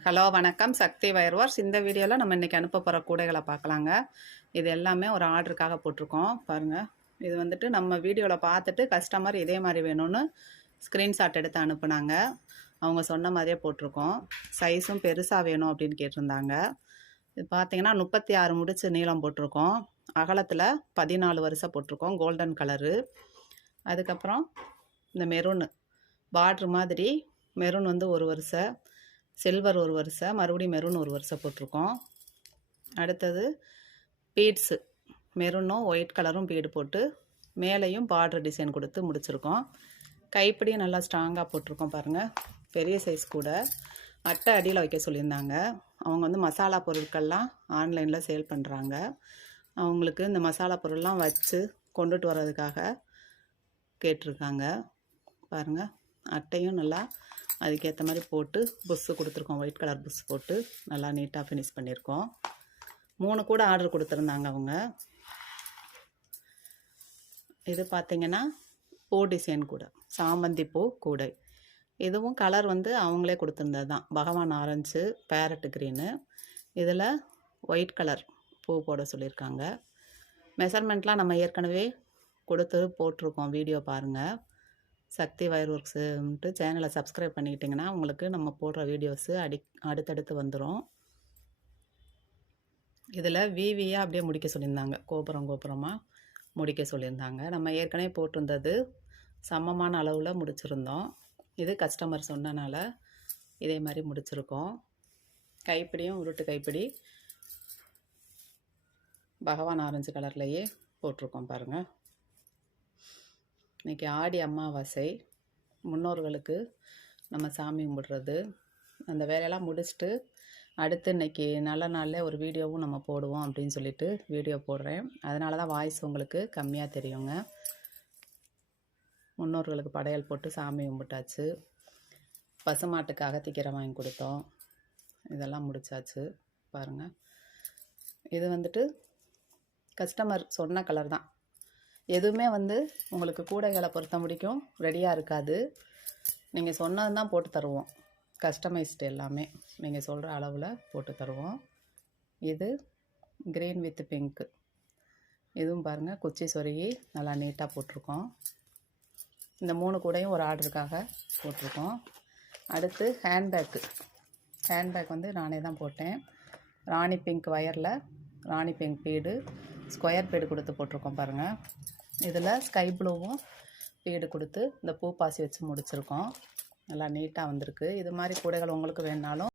Hello வணக்கம். சக்தி வயர்வார்ஸ். இந்த வீடியோவில் நம்ம இன்றைக்கி அனுப்ப போகிற கூடைகளை பார்க்கலாங்க. இது எல்லாமே ஒரு ஆர்டருக்காக போட்டிருக்கோம் பாருங்கள். இது வந்துட்டு நம்ம வீடியோவில் பார்த்துட்டு கஸ்டமர் இதே மாதிரி வேணும்னு ஸ்க்ரீன்ஷாட் எடுத்து அனுப்புனாங்க. அவங்க சொன்ன மாதிரியே போட்டிருக்கோம். சைஸும் பெருசாக வேணும் அப்படின்னு கேட்டிருந்தாங்க. இது பார்த்திங்கன்னா 36 முடிச்சு நீளம் போட்டிருக்கோம். அகலத்தில் 14 வருஷம் போட்டிருக்கோம். Golden colour. அதுக்கப்புறம் இந்த மெரூனு பார்ட்ரு மாதிரி மெரூன் வந்து 1 வருஷம், சில்வர் 1 வருஷம், மறுபடியும் மெரூன் 1 வருஷம் போட்டிருக்கோம். அடுத்தது பீட்ஸு மெரூனும் ஒயிட் கலரும் பீடு போட்டு மேலேயும் பார்டர் டிசைன் கொடுத்து முடிச்சிருக்கோம். கைப்பிடியும் நல்லா ஸ்ட்ராங்காக போட்டிருக்கோம் பாருங்கள். பெரிய சைஸ் கூட. அட்டை அடியில் வைக்க சொல்லியிருந்தாங்க. அவங்க வந்து மசாலா பொருட்கள்லாம் ஆன்லைனில் சேல் பண்ணுறாங்க. அவங்களுக்கு இந்த மசாலா பொருள்லாம் வச்சு கொண்டுட்டு வர்றதுக்காக கேட்டிருக்காங்க பாருங்கள். அட்டையும் நல்லா அதுக்கேற்ற மாதிரி போட்டு புஷ்ஷு கொடுத்துருக்கோம். ஒயிட் கலர் புஷ் போட்டு நல்லா நீட்டாக ஃபினிஷ் பண்ணியிருக்கோம். 3 கூட ஆர்டர் கொடுத்துருந்தாங்க அவங்க. இது பார்த்திங்கன்னா பூ டிசைன் கூட, சாமந்தி பூ கூடை. இதுவும் கலர் வந்து அவங்களே கொடுத்துருந்தது தான். பகவான் ஆரஞ்சு, பேரட்டு க்ரீனு. இதில் ஒயிட் கலர் பூ போட சொல்லியிருக்காங்க. மெஷர்மெண்ட்லாம் நம்ம ஏற்கனவே கொடுத்து போட்டிருக்கோம். வீடியோ பாருங்கள். சக்தி வயர் ஒர்க்ஸுன்ட்டு சேனலை சப்ஸ்கிரைப் பண்ணிக்கிட்டிங்கன்னா உங்களுக்கு நம்ம போடுற வீடியோஸு அடுத்தடுத்து வந்துடும். இதில் விவியாக அப்படியே முடிக்க சொல்லியிருந்தாங்க. கோபுரமாக முடிக்க சொல்லியிருந்தாங்க. நம்ம ஏற்கனவே போட்டிருந்தது சமமான அளவில் முடிச்சிருந்தோம். இது கஸ்டமர் சொன்னனால இதே மாதிரி முடிச்சிருக்கோம். கைப்பிடியும் உருட்டு கைப்பிடி பகவான் ஆரஞ்சு கலர்லேயே போட்டிருக்கோம் பாருங்கள். இன்றைக்கி ஆடி அமாவாசை, முன்னோர்களுக்கு நம்ம சாமி கும்பிடுறது, அந்த வேலையெல்லாம் முடிச்சுட்டு அடுத்து இன்றைக்கி நல்ல நாளில் ஒரு வீடியோவும் நம்ம போடுவோம் அப்படின்னு சொல்லிட்டு வீடியோ போடுறேன். அதனால தான் வாய்ஸ் உங்களுக்கு கம்மியாக தெரியுங்க. முன்னோர்களுக்கு படையல் போட்டு சாமி கும்பிட்டாச்சு. பசுமாட்டுக்கு அகத்திக்கீரை வாங்கி கொடுத்தோம். இதெல்லாம் முடித்தாச்சு பாருங்கள். இது வந்துட்டு கஸ்டமர் சொன்ன கலர் தான். எதுவுமே வந்து உங்களுக்கு கூடைகளை பொறுத்த முடிக்கும் ரெடியாக இருக்காது. நீங்கள் சொன்னது தான் போட்டு தருவோம். கஸ்டமைஸ்டு எல்லாமே நீங்கள் சொல்கிற அளவில் போட்டு தருவோம். இது க்ரீன் வித் பிங்க்கு. இதுவும் பாருங்கள், குச்சி சொருகி நல்லா நீட்டாக போட்டிருக்கோம். இந்த 3 கூடையும் ஒரு ஆர்டருக்காக போட்டிருக்கோம். அடுத்து ஹேண்ட்பேக் வந்து நானே தான் போட்டேன். ராணி பிங்க் வயரில் ராணி பிங்க் பீடு, ஸ்கொயர் பீடு கொடுத்து போட்டிருக்கோம் பாருங்கள். இதில் ஸ்கை ப்ளூவும் பீடு கொடுத்து இந்த பூ பாசி வச்சு முடிச்சிருக்கோம். நல்லா நீட்டாக வந்திருக்கு. இது மாதிரி கூடைகள் உங்களுக்கு வேணுனாலும்